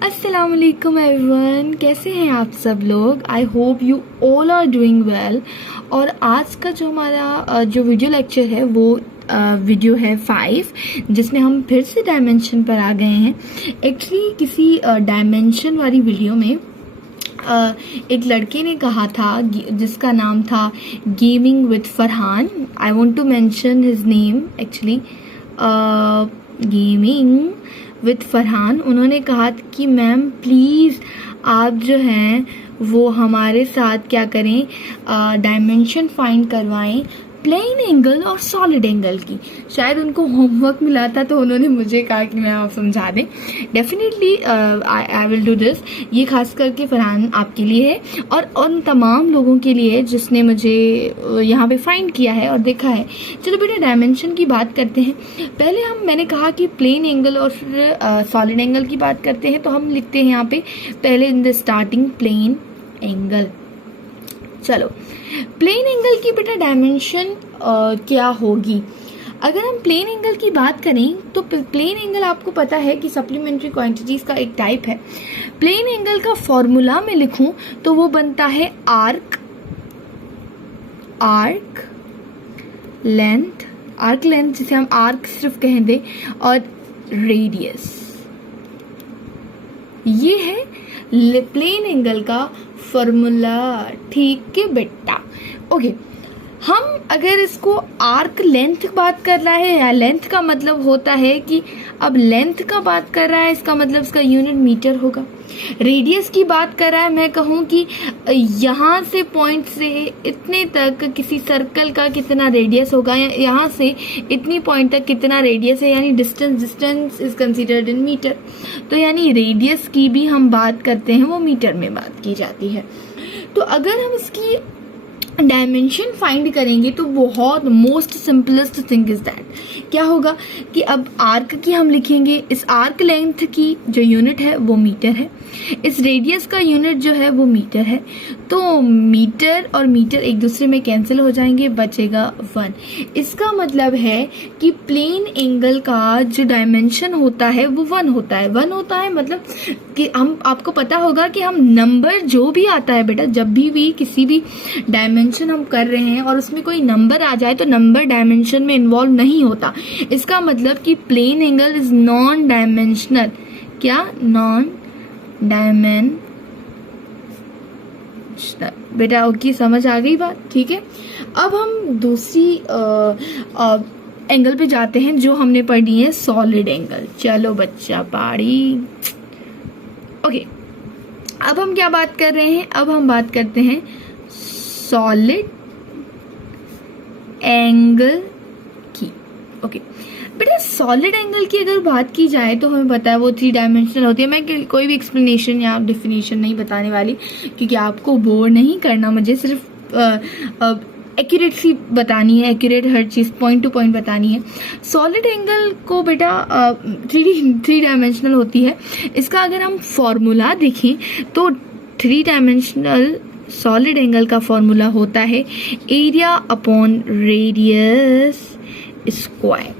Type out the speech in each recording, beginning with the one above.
अस्सलाम वालेकुम एवरीवन, कैसे हैं आप सब लोग। I hope you all are doing well. और आज का जो हमारा जो वीडियो लेक्चर है वो वीडियो है 5, जिसमें हम फिर से डायमेंशन पर आ गए हैं। एक्चुअली किसी डायमेंशन वाली वीडियो में एक लड़के ने कहा था जिसका नाम था gaming with Farhan. I want to mention his name actually, gaming with Farhan. उन्होंने कहा कि मैम प्लीज़ आप जो हैं वो हमारे साथ क्या करें, डायमेंशन फाइंड करवाएं प्लेन एंगल और सॉलिड एंगल की। शायद उनको होमवर्क मिला था तो उन्होंने मुझे कहा कि मैं आप समझा दें। Definitely I will do this. ये खास करके फरहान आपके लिए है और उन तमाम लोगों के लिए जिसने मुझे यहाँ पे फाइंड किया है और देखा है। चलो बेटा डायमेंशन की बात करते हैं। पहले मैंने कहा कि प्लेन एंगल और फिर सॉलिड एंगल की बात करते हैं, तो हम लिखते हैं यहाँ पे पहले in the starting plane angle. चलो प्लेन एंगल की बेटा डायमेंशन क्या होगी। अगर हम प्लेन एंगल की बात करें तो प्लेन एंगल आपको पता है कि सप्लीमेंट्री क्वांटिटीज का एक टाइप है। प्लेन एंगल का फॉर्मूला में लिखूं तो वो बनता है आर्क लेंथ जिसे हम आर्क सिर्फ कह दें, और रेडियस। ये है प्लेन एंगल का फॉर्मूला। ठीक है बेटा, ओके। हम अगर इसको आर्क लेंथ बात कर रहा है, या लेंथ का मतलब होता है कि अब लेंथ का बात कर रहा है, इसका मतलब इसका यूनिट मीटर होगा। रेडियस की बात कर रहा है, मैं कहूँ कि यहाँ से पॉइंट से इतने तक किसी सर्कल का कितना रेडियस होगा, या यहाँ से इतनी पॉइंट तक कितना रेडियस है, यानी distance is considered in metre. तो यानी रेडियस की भी हम बात करते हैं, वो मीटर में बात की जाती है। तो अगर हम इसकी डायमेंशन फाइंड करेंगे तो बहुत most simplest thing is that क्या होगा कि अब आर्क की हम लिखेंगे, इस आर्क लेंथ की जो यूनिट है वो मीटर है, इस रेडियस का यूनिट जो है वो मीटर है। तो मीटर और मीटर एक दूसरे में कैंसिल हो जाएंगे, बचेगा 1। इसका मतलब है कि प्लेन एंगल का जो डायमेंशन होता है वो 1 होता है। 1 होता है मतलब कि हम, आपको पता होगा कि हम नंबर जो भी आता है बेटा, जब भी किसी भी डायमेंशन हम कर रहे हैं और उसमें कोई नंबर आ जाए तो नंबर डायमेंशन में इन्वॉल्व नहीं होता। इसका मतलब कि plane angle is non dimensional. क्या? Non dimensional. बेटा ओके, समझ आ गई बात? ठीक है, अब हम दूसरी एंगल पे जाते हैं जो हमने पढ़ी है, सॉलिड एंगल। चलो बच्चा पाड़ी। ओके, अब हम क्या बात कर रहे हैं? अब हम बात करते हैं सॉलिड एंगल की। ओके बेटा, सॉलिड एंगल की अगर बात की जाए तो हमें पता है वो 3 डायमेंशनल होती है। मैं कोई भी एक्सप्लेनेशन या डेफिनेशन नहीं बताने वाली, क्योंकि आपको बोर नहीं करना, मुझे सिर्फ एक्यूरेटसी बतानी है, एक्यूरेट हर चीज़ पॉइंट टू पॉइंट बतानी है। सॉलिड एंगल को बेटा 3 डायमेंशनल होती है। इसका अगर हम फॉर्मूला देखें तो 3 डायमेंशनल सॉलिड एंगल का फॉर्मूला होता है area upon radius square.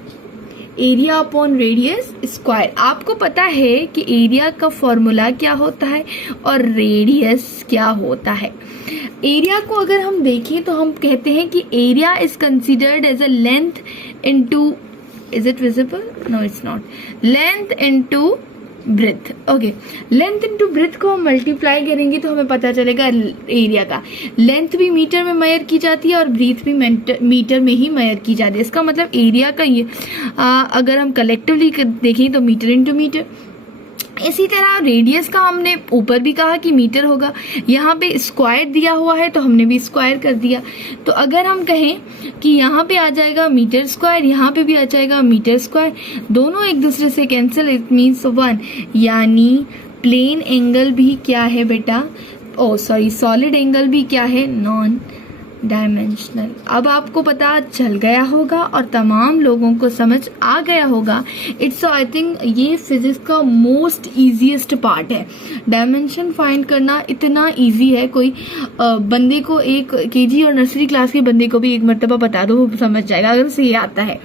Area upon radius square. आपको पता है कि एरिया का फॉर्मूला क्या होता है और रेडियस क्या होता है। एरिया को अगर हम देखें तो हम कहते हैं कि area is considered as a length into, is it visible? No it's not. Length into breadth. Okay, length into breadth को हम मल्टीप्लाई करेंगे तो हमें पता चलेगा एरिया का। लेंथ भी मीटर में मेजर की जाती है और ब्रीथ भी मीटर में ही मेजर की जाती है। इसका मतलब एरिया का ये अगर हम कलेक्टिवली देखें तो मीटर इनटू मीटर। इसी तरह रेडियस का हमने ऊपर भी कहा कि मीटर होगा, यहाँ पे स्क्वायर दिया हुआ है तो हमने भी स्क्वायर कर दिया। तो अगर हम कहें कि यहाँ पे आ जाएगा मीटर स्क्वायर, यहाँ पे भी आ जाएगा मीटर स्क्वायर, दोनों एक दूसरे से कैंसिल, इट मीन्स 1। यानी प्लेन एंगल भी क्या है बेटा, सॉलिड एंगल भी क्या है, नॉन डायमेंशनल। अब आपको पता चल गया होगा और तमाम लोगों को समझ आ गया होगा। इट्स आई थिंक ये फिजिक्स का मोस्ट इजीएस्ट पार्ट है। डायमेंशन फाइंड करना इतना इजी है, कोई बंदे को एक केजी और नर्सरी क्लास के बंदे को भी एक मर्तबा बता दो वो समझ जाएगा अगर उसे ये आता है।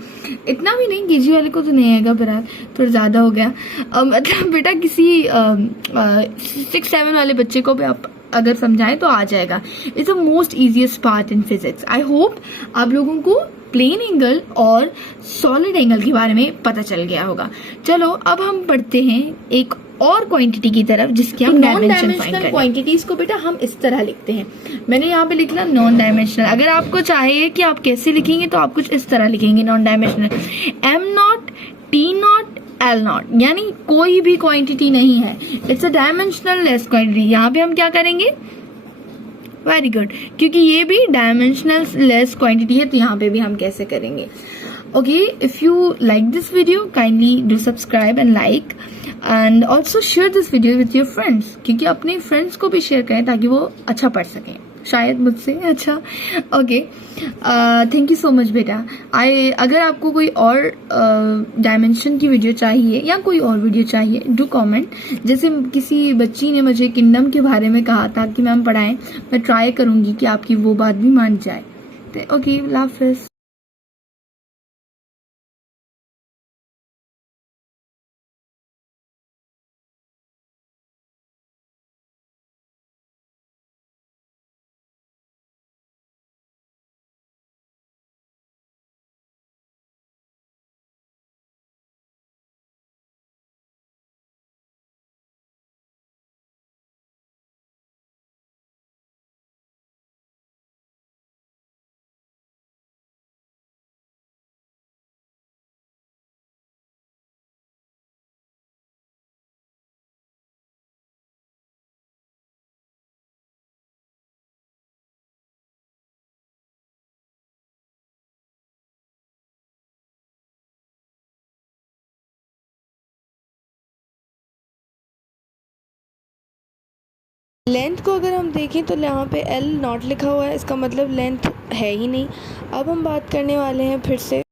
इतना भी नहीं, केजी वाले को तो नहीं आएगा, पर थोड़ा ज़्यादा हो गया। मतलब बेटा किसी 6-7 वाले बच्चे को भी आप अगर समझाएं तो आ जाएगा। It's the most easiest part in physics. I hope आप लोगों को प्लेन एंगल और सॉलिड एंगल के बारे में पता चल गया होगा। चलो अब हम पढ़ते हैं एक और क्वांटिटी की तरफ, जिसकी हम नॉन डायमेंशनल क्वांटिटीज को बेटा हम इस तरह लिखते हैं। मैंने यहाँ पे लिखना नॉन डायमेंशनल। अगर आपको चाहिए कि आप कैसे लिखेंगे तो आप कुछ इस तरह लिखेंगे non dimensional, m0, t0, l0, यानी कोई भी क्वांटिटी नहीं है, it's a dimensional less quantity. यहाँ पे हम क्या करेंगे, वेरी गुड, क्योंकि ये भी डायमेंशनल लेस क्वांटिटी है तो यहाँ पे भी हम कैसे करेंगे। Okay, if you like this video kindly do subscribe and like and also share this video with your friends, क्योंकि अपने फ्रेंड्स को भी शेयर करें ताकि वो अच्छा पढ़ सकें, शायद मुझसे अच्छा। Okay, thank you so much बेटा। अगर आपको कोई और डायमेंशन की वीडियो चाहिए या कोई और वीडियो चाहिए, डू कमेंट। जैसे किसी बच्ची ने मुझे किंगडम के बारे में कहा था कि मैम पढ़ाएं, मैं ट्राई करूंगी कि आपकी वो बात भी मान जाए। ओके, अल्लाह हाफिज़। लेंथ को अगर हम देखें तो यहाँ पे L0 लिखा हुआ है, इसका मतलब लेंथ है ही नहीं। अब हम बात करने वाले हैं फिर से